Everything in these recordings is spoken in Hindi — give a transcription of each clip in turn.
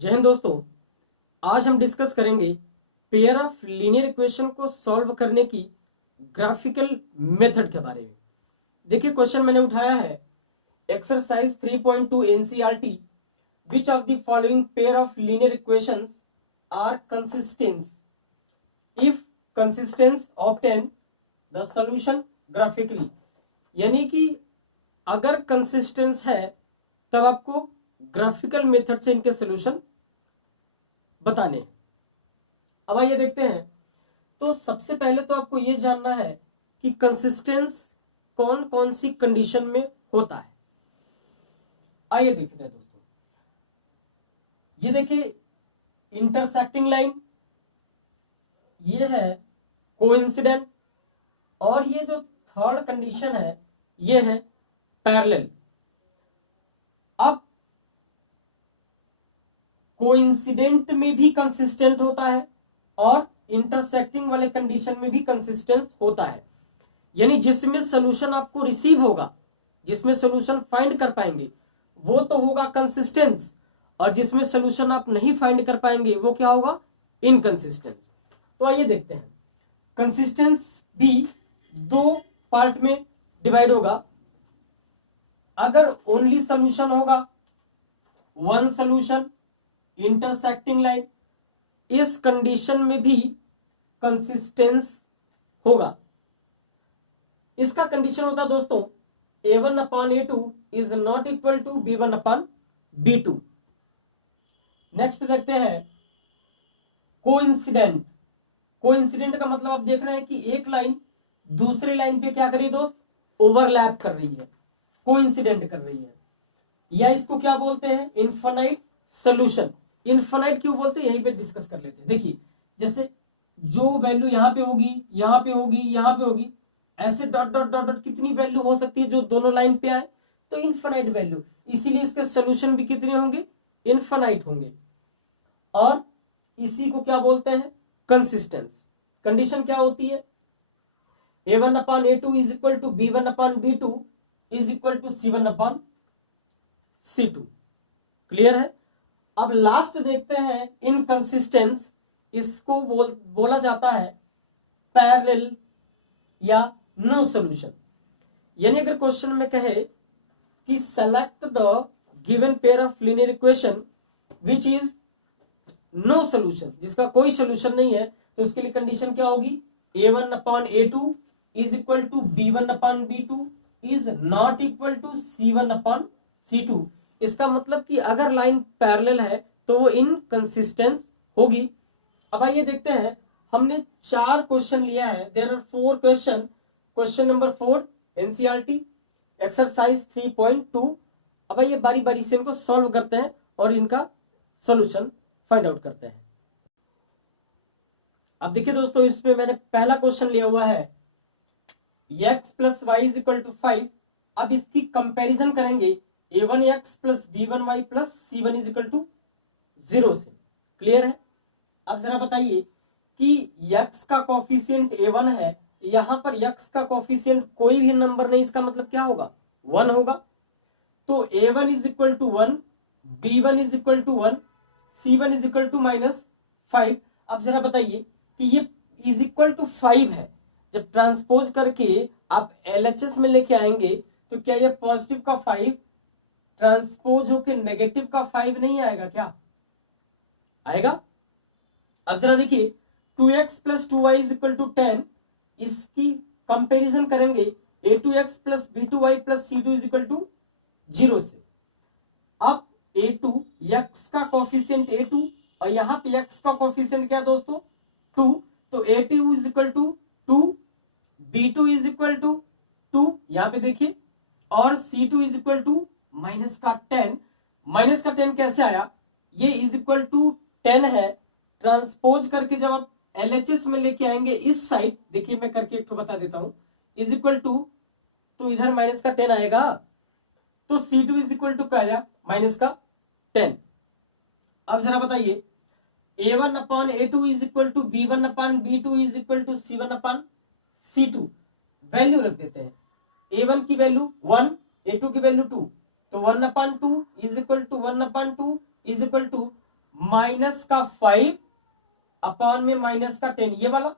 जय हिंद दोस्तों। आज हम डिस्कस करेंगे पेयर ऑफ लीनियर इक्वेशन को सॉल्व करने की ग्राफिकल मेथड के बारे में। देखिए क्वेश्चन मैंने उठाया है exercise 3.2 NCERT, which of the following pair of linear equations are consistent, if consistence obtain the solution graphically. यानी कि अगर कंसिस्टेंस है तब आपको ग्राफिकल मेथड से इनके सोल्यूशन बताने। अब आइए देखते हैं। तो सबसे पहले तो आपको यह जानना है कि कंसिस्टेंस कौन कौन सी कंडीशन में होता है। आइए देखते हैं दोस्तों। ये देखिए इंटरसेक्टिंग लाइन, ये है कोइंसिडेंट, और ये जो थर्ड कंडीशन है ये है पैरेलल। अब कोइंसिडेंट में भी कंसिस्टेंट होता है और इंटरसेक्टिंग वाले कंडीशन में भी कंसिस्टेंस होता है। यानी जिसमें सोल्यूशन आपको रिसीव होगा, जिसमें सोल्यूशन फाइंड कर पाएंगे वो तो होगा कंसिस्टेंस, और जिसमें सोल्यूशन आप नहीं फाइंड कर पाएंगे वो क्या होगा, इनकंसिस्टेंस। तो आइए देखते हैं। कंसिस्टेंस भी दो पार्ट में डिवाइड होगा। अगर ओनली सोल्यूशन होगा, वन सोल्यूशन, इंटरसेक्टिंग लाइन, इस कंडीशन में भी कंसिस्टेंस होगा। इसका कंडीशन होता है दोस्तों a1/a2 is not equal to b1/b2। Next देखते हैं कोइंसिडेंट। कोइंसिडेंट का मतलब आप देख रहे हैं कि एक लाइन दूसरे लाइन पे क्या कर रही है दोस्त, ओवरलैप कर रही है, कोइंसिडेंट कर रही है। या इसको क्या बोलते हैं, इनफाइनाइट सोल्यूशन। इनफाइनाइट क्यों बोलते हैं, यहीं पे डिस्कस कर लेते हैं। देखिए जैसे जो वैल्यू यहाँ पे होगी, यहाँ पे होगी, यहाँ पे होगी, ऐसे डॉट डॉट डॉट डॉट कितनी वैल्यू हो सकती है जो दोनों लाइन पे आए, तो इनफाइनाइट वैल्यू। इसीलिए इसके सोल्यूशन भी कितने होंगे, इनफाइनाइट होंगे। और इसी को क्या बोलते हैं, कंसिस्टेंस। कंडीशन क्या होती है, a1/a2 is equal to b1/b2 is equal to c1/c2। Clear है। अब लास्ट देखते हैं इनकंसिस्टेंस। इसको बोला जाता है पैरेलल या नो सॉल्यूशन। यानी अगर क्वेश्चन में कहे कि select the given pair of linear equation which is no solution, जिसका कोई सॉल्यूशन नहीं है, तो उसके लिए कंडीशन क्या होगी, a1/a2 is equal to b1/b2 is not equal to c1/c2। इसका मतलब कि अगर लाइन पैरेलल है तो वो इनकंसिस्टेंट होगी। अब आइए देखते हैं। हमने 4 क्वेश्चन लिया है, there are 4 question. Question number 4 NCERT exercise 3.2। अब आइए बारी बारी से इनको सॉल्व करते हैं और इनका सॉल्यूशन फाइंड आउट करते हैं। अब देखिए दोस्तों, इसमें मैंने पहला क्वेश्चन लिया हुआ है x plus y is equal to 5। अब इसकी कंपैरिजन करेंगे a1x plus b1y plus c1 is equal to 0 से। क्लियर है। अब जरा बताइए कि x का कोफिशिएंट a1 है, यहां पर x का कोफिशिएंट कोई भी नंबर नहीं, इसका मतलब क्या होगा, 1 होगा। तो a1 is equal to 1, b1 is equal to 1, c1 is equal to -5। अब जरा बताइए कि ये इज इक्वल टू 5 है, जब ट्रांसपोज करके आप LHS में लेके आएंगे तो क्या ये पॉजिटिव का 5 ट्रांसपोज होके नेगेटिव का 5 नहीं आएगा, क्या आएगा। अब जरा देखिए 2x plus 2y is equal to 10, इसकी कंपैरिजन करेंगे a2x plus b2y plus c2 is equal to 0 से। अब a2 x का कोफिशिएंट a2 और यहाँ पे x का कोफिशिएंट क्या है दोस्तों, 2, तो a2 is equal to 2, b2 is equal to 2, यहाँ पे देखिए, और c2 is equal to minus का 10। माइनस का 10 कैसे आया, ये इज इक्वल टू 10 है, ट्रांसपोज करके जब आप LHS में लेके आएंगे इस साइड, देखिए मैं करके एक तो बता देता हूं, इज इक्वल टू, तो इधर माइनस का 10 आएगा, तो c2 इज इक्वल टू क्या आया, माइनस का 10। अब जरा बताइए a1/a2 is equal to b1/b2 is equal to c1/c2। Value रख देते हैं, a1 की वैल्यू 1, a2 की वैल्यू 2, तो 1/2 is equal to 1/2 is equal to minus का 5 अपॉन में माइनस का 10, ये वाला।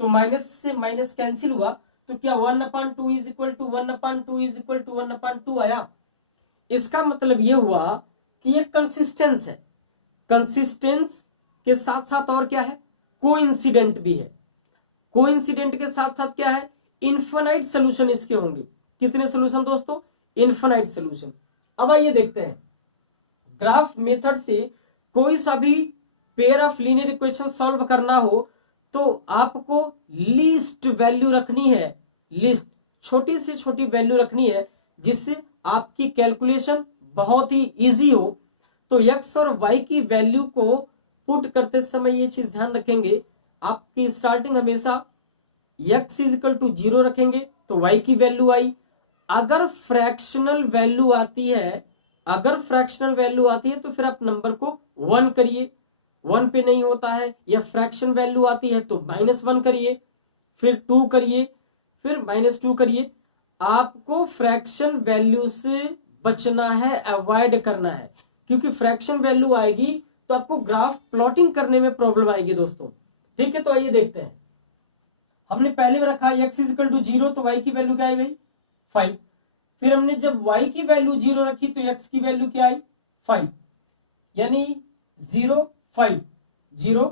तो माइनस से माइनस कैंसिल हुआ, तो क्या 1/2 is equal to 1/2 is equal to 1/2 आया। इसका मतलब ये हुआ कि ये कंसिस्टेंस है। कंसिस्टेंस के साथ साथ और क्या है, कोइंसिडेंट भी है। कोइंसिडेंट के साथ साथ क्या है, इनफाइनाइट सोल्यूशन इसके होंगे। कितने सोल्यूशन दोस्तों, इनफाइनाइट सोल्यूशन। अब आइए देखते हैं, ग्राफ मेथड से कोई सा भी pair of linear equation solve करना हो तो आपको लीस्ट वैल्यू रखनी है, लीस्ट छोटी से छोटी वैल्यू रखनी है, जिससे आपकी कैलकुलेशन बहुत ही इजी हो। तो x और y की वैल्यू को पुट करते समय ये चीज ध्यान रखेंगे, आपकी स्टार्टिंग हमेशा x इज इक्वल टू 0 रखेंगे तो y की वैल्यू आई। अगर फ्रैक्शनल वैल्यू आती है, अगर फ्रैक्शनल वैल्यू आती है तो फिर आप नंबर को 1 करिए, 1 पे नहीं होता है, या फ्रैक्शन वैल्यू आती है तो -1 करिए, फिर 2 करिए, फिर -2 करिए। आपको फ्रैक्शन वैल्यू से बचना है, अवॉइड करना है, क्योंकि फ्रैक्शन वैल्यू आएगी तो आपको ग्राफ प्लॉटिंग करने में प्रॉब्लम आएगी दोस्तों। ठीक है, तो आइए देखते हैं। हमने पहले में रखा x इज इक्वल टू 0, तो y की वैल्यू क्या आई भाई 5। फिर हमने जब y की वैल्यू 0 रखी तो x की वैल्यू क्या आई 5, यानी 0 5 0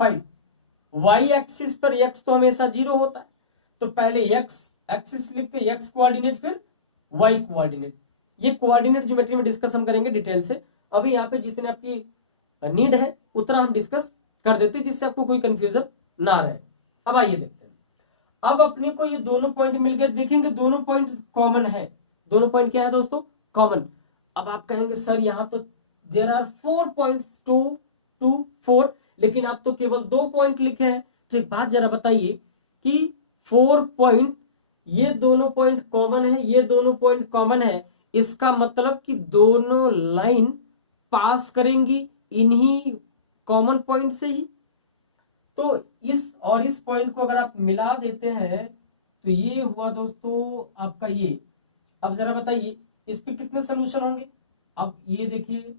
5। y एक्सिस पर x तो हमेशा 0 होता है, तो पहले x एक्सिस लिखते x कोऑर्डिनेट, फिर y कोऑर्डिनेट। ये कोऑर्डिनेट ज्योमेट्री में डिस्कस हम करेंगे डिटेल से। अभी यहाँ पे जितने आपकी नीड है उतना हम डिस्कस कर देते हैं, जिससे आपको कोई कंफ्यूजन ना रहे। अब आइए देखते हैं, अब अपने को ये दोनों पॉइंट मिल गए, देखेंगे दोनों पॉइंट कॉमन है। दोनों पॉइंट क्या है दोस्तों, कॉमन। अब आप कहेंगे सर यहाँ तो देयर आर 4 पॉइंट्स 2 2 4, लेकिन आप तो केवल 2 पॉइंट लिखे हैं। तो एक बात जरा बताइए कि 4 पॉइंट, ये दोनों पॉइंट कॉमन है, ये दोनों पॉइंट कॉमन है, इसका मतलब कि दोनों लाइन पास करेंगी इन्हीं कॉमन पॉइंट से ही। तो इस और इस पॉइंट को अगर आप मिला देते हैं तो ये हुआ दोस्तों आपका ये। अब जरा बताइए इस पे कितने सोल्यूशन होंगे। अब ये देखिए,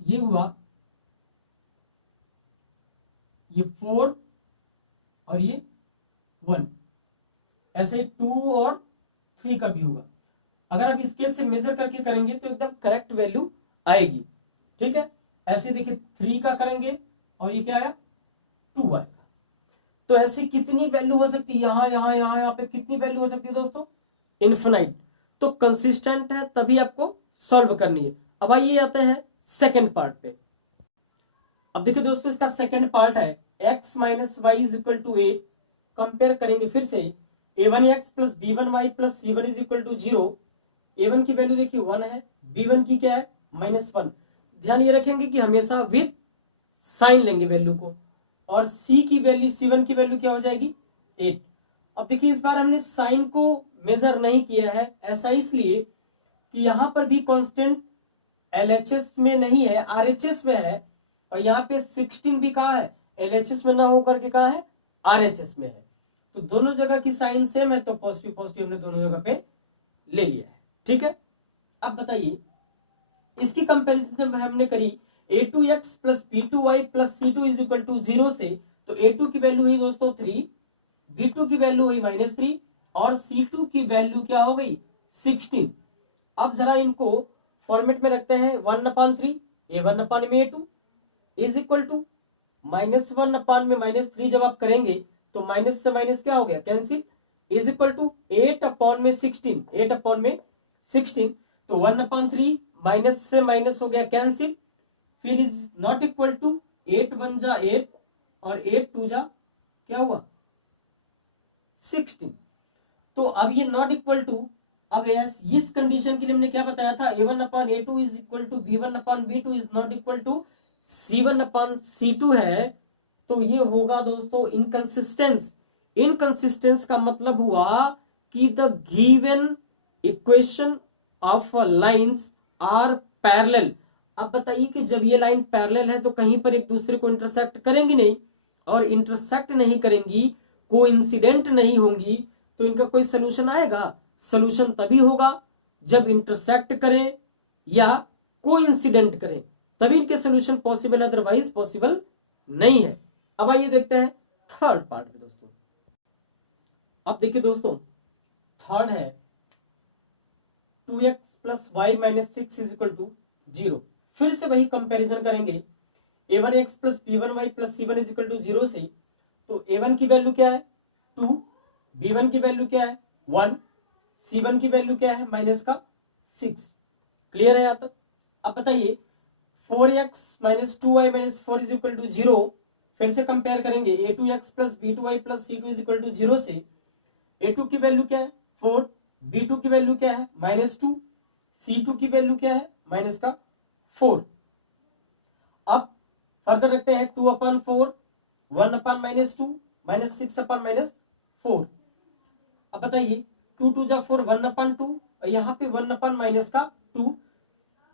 ये हुआ ये 4 और ये 1, ऐसे 2 और 3 का भी होगा। अगर आप स्केल से मेजर करके करेंगे तो एकदम करेक्ट वैल्यू आएगी। ठीक है, ऐसे देखिए 3 का करेंगे और ये क्या आया 2 आएगा। तो ऐसे कितनी वैल्यू हो सकती है, यहाँ यहाँ यहाँ यहाँ पे कितनी वैल्यू हो सकती है दोस्तों, इनफिनाइट। तो कंसिस्टेंट है तभी आपको सॉल्व करनी है। अब आइए आते हैं सेकेंड पार्ट पे। अब देखिए दोस्तों, इसका सेकेंड पार्ट है x minus y is equal to 8। Compare करेंगे फिर से, a1x plus b1y plus c1 is equal to 0। a1 की वैल्यू देखिए 1 है, b1 की क्या है -1। ध्यान ये रखेंगे कि हमेशा विथ साइन लेंगे वैल्यू को, और c की वैल्यू c1 की वैल्यू क्या हो जाएगी 8। अब देखिए इस बार हमने साइन को मेजर नहीं किया है, ऐसा इसलिए कि यहां पर भी कांस्टेंट LHS में नहीं है, RHS में है, और यहाँ पे 16 भी कहा है LHS में ना होकर के कहा है RHS में है। तो दोनों जगह की साइन सेम है, तो पॉजिटिव पॉजिटिव हमने दोनों जगह पे ले लिया है। ठीक है, अब बताइए इसकी कंपैरिजन जब हमने करी a2x plus b2y plus c2 is equal to 0 से, तो a2 की वैल्यू हुई दोस्तों 3, b2 की वैल्यू हुई -3, और c2 की वैल्यू क्या हो गई 16। अब जरा इनको फॉर्मेट में रखते हैं, 1/3 a1/a2 इज इक्वल टू -1/-3। जब आप करेंगे तो माइनस से माइनस क्या हो गया कैंसिल, इज इक्वल टू 8/16, 8/16। तो 1/3 माइनस से माइनस हो गया कैंसिल, फिर इज नॉट इक्वल टू 8 1 जा 8 और 8 2 जा क्या हुआ 16। तो अब ये नॉट इक्वल टू, अब इस कंडीशन के लिए हमने क्या बताया था, a1/a2 is equal to b1/b2 is not equal to c1/c2 है। तो ये होगा दोस्तों इनकंसिस्टेंस। इनकंसिस्टेंस का मतलब हुआ कि the given equation of lines are parallel. अब बताइए कि जब ये लाइन पैरेलल है तो कहीं पर एक दूसरे को इंटरसेक्ट करेंगी नहीं, और इंटरसेक्ट नहीं करेंगी, कोइंसिडेंट नहीं होंगी, तो इनका कोई सोल्यूशन आएगा। सोल्यूशन तभी होगा जब इंटरसेक्ट करें या कोइंसिडेंट करें। तभी इनके सोल्यूशन पॉसिबल, अदरवाइज पॉसिबल नहीं है। अब आइए देखते हैं थर्ड पार्ट में दोस्तों। अब देखिए दोस्तों, थर्ड है 2x plus y minus 6 is equal to 0। फिर से वही कंपैरिजन करेंगे a1x plus b1y plus c1 is equal to 0 से। तो a1 की वैल्यू क्या है 2, b1 की वैल्यू क्या है 1, c1 की वैल्यू क्या है माइनस का 6। क्लियर है यहाँ तक? अब बताइए 4x minus 2y minus 4 is equal to 0। फिर से कंपेयर करेंगे a2x plus b2y plus c2 is equal to 0 से। a2 की वैल्यू क्या है 4, b2 की वैल्यू क्या है माइनस 2, c2 की वैल्यू क्या है माइनस का 4। अब फर्दर रखते हैं 2 अपन 4, 1 अपन माइनस 2, माइनस 6 अपन माइनस 4। अब बताइए 2 2 जा 4, 1 अपन 2, और यहाँ पे 1 अपन माइनस का 2।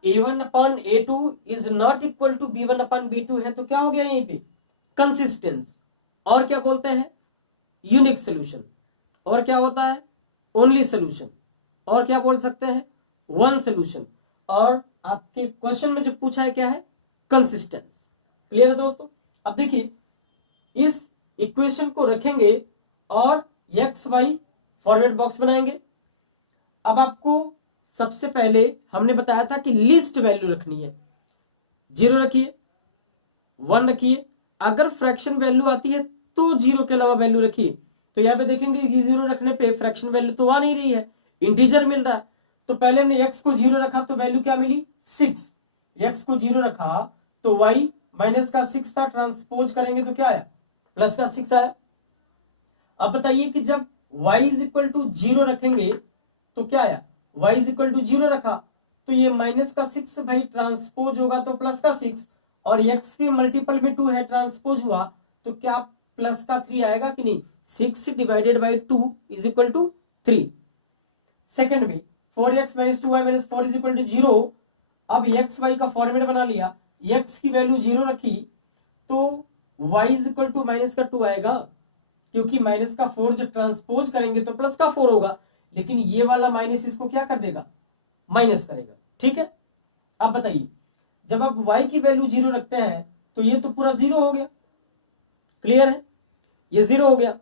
a1 upon a2 is not equal to b1 upon b2 है, तो क्या हो गया यहीं पे कंसिस्टेंस। और क्या बोलते हैं यूनिक सोल्यूशन। और क्या होता है ओनली सोल्यूशन। और क्या बोल सकते हैं वन सोल्यूशन। और आपके क्वेश्चन में जो पूछा है क्या है कंसिस्टेंस। क्लियर है दोस्तों? अब देखिए इस इक्वेशन को रखेंगे और एक्स वाई फॉरवर्ड बॉक्स बनाएंगे। अब आपको सबसे पहले हमने बताया था कि लीस्ट वैल्यू रखनी है। 0 रखिए, 1 रखिए, अगर फ्रैक्शन वैल्यू आती है तो 0 के अलावा वैल्यू रखिए। तो यहाँ पे देखेंगे कि 0 रखने पे फ्रैक्शन वैल्यू तो आ नहीं रही है, इंटीजर मिल रहा है। तो पहले हमने x को 0 रखा तो वैल्यू क्या मिली 6। x को 0 रखा तो y माइनस का 6 था, ट्रांसपोज करेंगे तो क्या आया प्लस का 6 आया। अब बताइए कि जब y इज इक्वल टू 0 रखेंगे तो क्या आया y इज इक्वल टू 0 रखा तो ये माइनस का 6 भाई ट्रांसपोज होगा तो प्लस का 6, और x के मल्टीपल में 2 है ट्रांसपोज हुआ तो क्या प्लस का 3 आएगा कि नहीं। 6 divided by 2 is equal to 3। Second में 4x minus 2y minus 4 is equal to 0। अब एक्स वाई का फॉर्मेट बना लिया, x की वैल्यू 0 रखी तो y is equal to minus का 2 आएगा, क्योंकि माइनस का 4 जब ट्रांसपोज करेंगे तो प्लस का 4 होगा, लेकिन ये वाला माइनस इसको क्या कर देगा माइनस करेगा। ठीक है? अब बताइए जब आप y की वैल्यू 0 रखते हैं तो ये तो पूरा 0 हो गया। क्लियर है? ये 0 हो गया,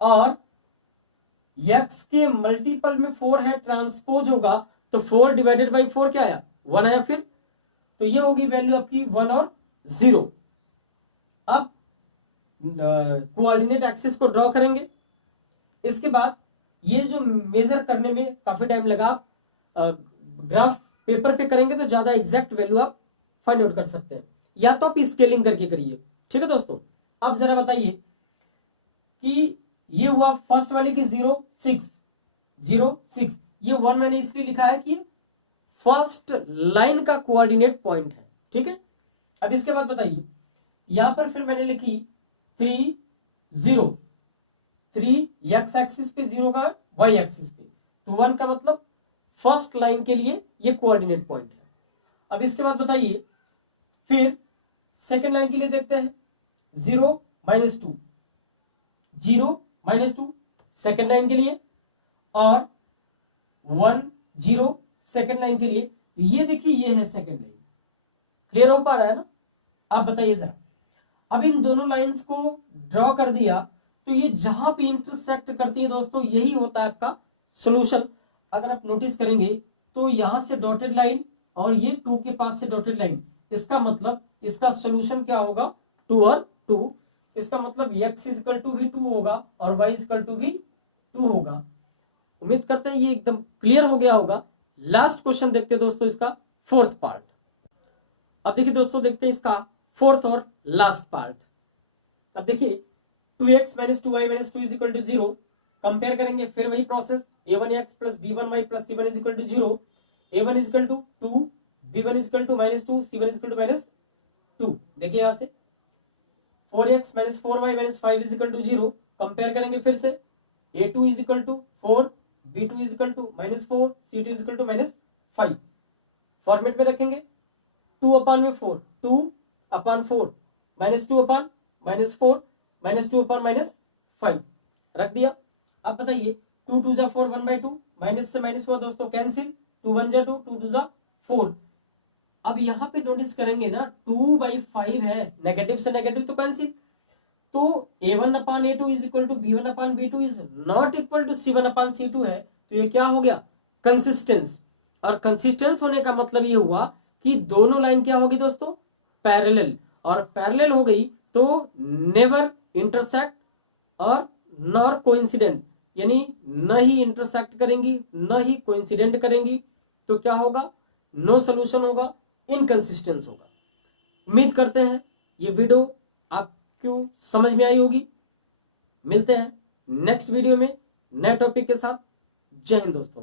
और x के मल्टीपल में 4 है ट्रांसपोज होगा तो 4 डिवाइडेड बाई 4 क्या आया 1 आया। फिर तो ये होगी वैल्यू आपकी 1 और 0। अब कोऑर्डिनेट एक्सिस को ड्रॉ करेंगे। इसके बाद ये जो मेजर करने में काफी टाइम लगा, ग्राफ पेपर पे करेंगे तो ज्यादा एग्जैक्ट वैल्यू आप फाइंड आउट कर सकते हैं, या तो आप स्केलिंग करके करिए। ठीक है दोस्तों? अब जरा बताइए कि ये हुआ फर्स्ट वाले की 0 6 0 6, ये 1 मैंने इसलिए लिखा है कि फर्स्ट लाइन का कोऑर्डिनेट पॉइंट है। ठीक है? अब इसके बाद बताइए यहां पर फिर मैंने लिखी 3 0, 3 एक्स एक्सिस पे, 0 का वाई एक्सिस पे, तो 1 का मतलब फर्स्ट लाइन के लिए ये कोऑर्डिनेट पॉइंट है। अब इसके बाद बताइए फिर सेकेंड लाइन के लिए देखते हैं 0 माइनस 2, 0 माइनस 2 सेकेंड लाइन के लिए, और 1 0 सेकेंड लाइन के लिए। ये देखिए ये है सेकेंड लाइन। क्लियर हो पा रहा है ना? आप बताइए जरा। अब इन दोनों लाइंस को ड्रॉ कर दिया तो ये जहां पे इंटरसेक्ट करती है दोस्तों यही होता है आपका सोल्यूशन। अगर आप नोटिस करेंगे तो यहां से डॉटेड लाइन और ये 2 के पास से डॉटेड लाइन, इसका मतलब इसका सोल्यूशन क्या होगा 2 और 2। इसका मतलब x इज इक्वल टू भी 2 होगा और y इज इक्वल टू भी 2 होगा। उम्मीद करते हैं ये एकदम क्लियर हो गया होगा। लास्ट क्वेश्चन देखते हैं दोस्तों इसका फोर्थ पार्ट। अब देखिए दोस्तों देखते हैं इसका फोर्थ और लास्ट पार्ट। अब देखिए 2x minus 2y minus 2 is equal to 0 compare करेंगे, फिर वही process a1x plus b1y plus c1 is equal to 0, a1 is equal to 2, b1 is equal to minus 2, c1 is equal to minus 2। देखिए यहां से 4x minus 4y minus 5 is equal to 0 compare करेंगे, फिर से a2 is equal to 4, b2 is equal to minus 4, c2 is equal to minus 5। Format में रखेंगे 2 अपान में 4, 2 upon 4 minus 2 upon minus 4 minus 2 upon minus 5 रख दिया। अब बताइए 2 2 जा 4 1 बाई 2, माइनस से माइनस हुआ दोस्तों कैंसिल, 2 1 जा 2, 2 2 जा 4। अब यहाँ पे नोटिस करेंगे ना 2/5 है, नेगेटिव से नेगेटिव तो कैंसिल, तो a1/a2 is equal to b1/b2 is not equal to c1/c2 है, तो ये क्या हो गया, कंसिस्टेंस। और कंसिस्टेंस होने का मतलब ये हुआ कि दोनों लाइन क्या होगी दोस्तों, पैरेलल, और पैरेलल हो गई तो नेवर इंटरसेक्ट और नॉर कोइंसिडेंट, यानी न ही इंटरसेक्ट करेंगी न ही कोइंसिडेंट करेंगी, तो क्या होगा, नो सोल्यूशन होगा, इनकंसिस्टेंस होगा। उम्मीद करते हैं ये वीडियो आपको समझ में आई होगी। मिलते हैं नेक्स्ट वीडियो में नए टॉपिक के साथ। जय हिंद दोस्तों।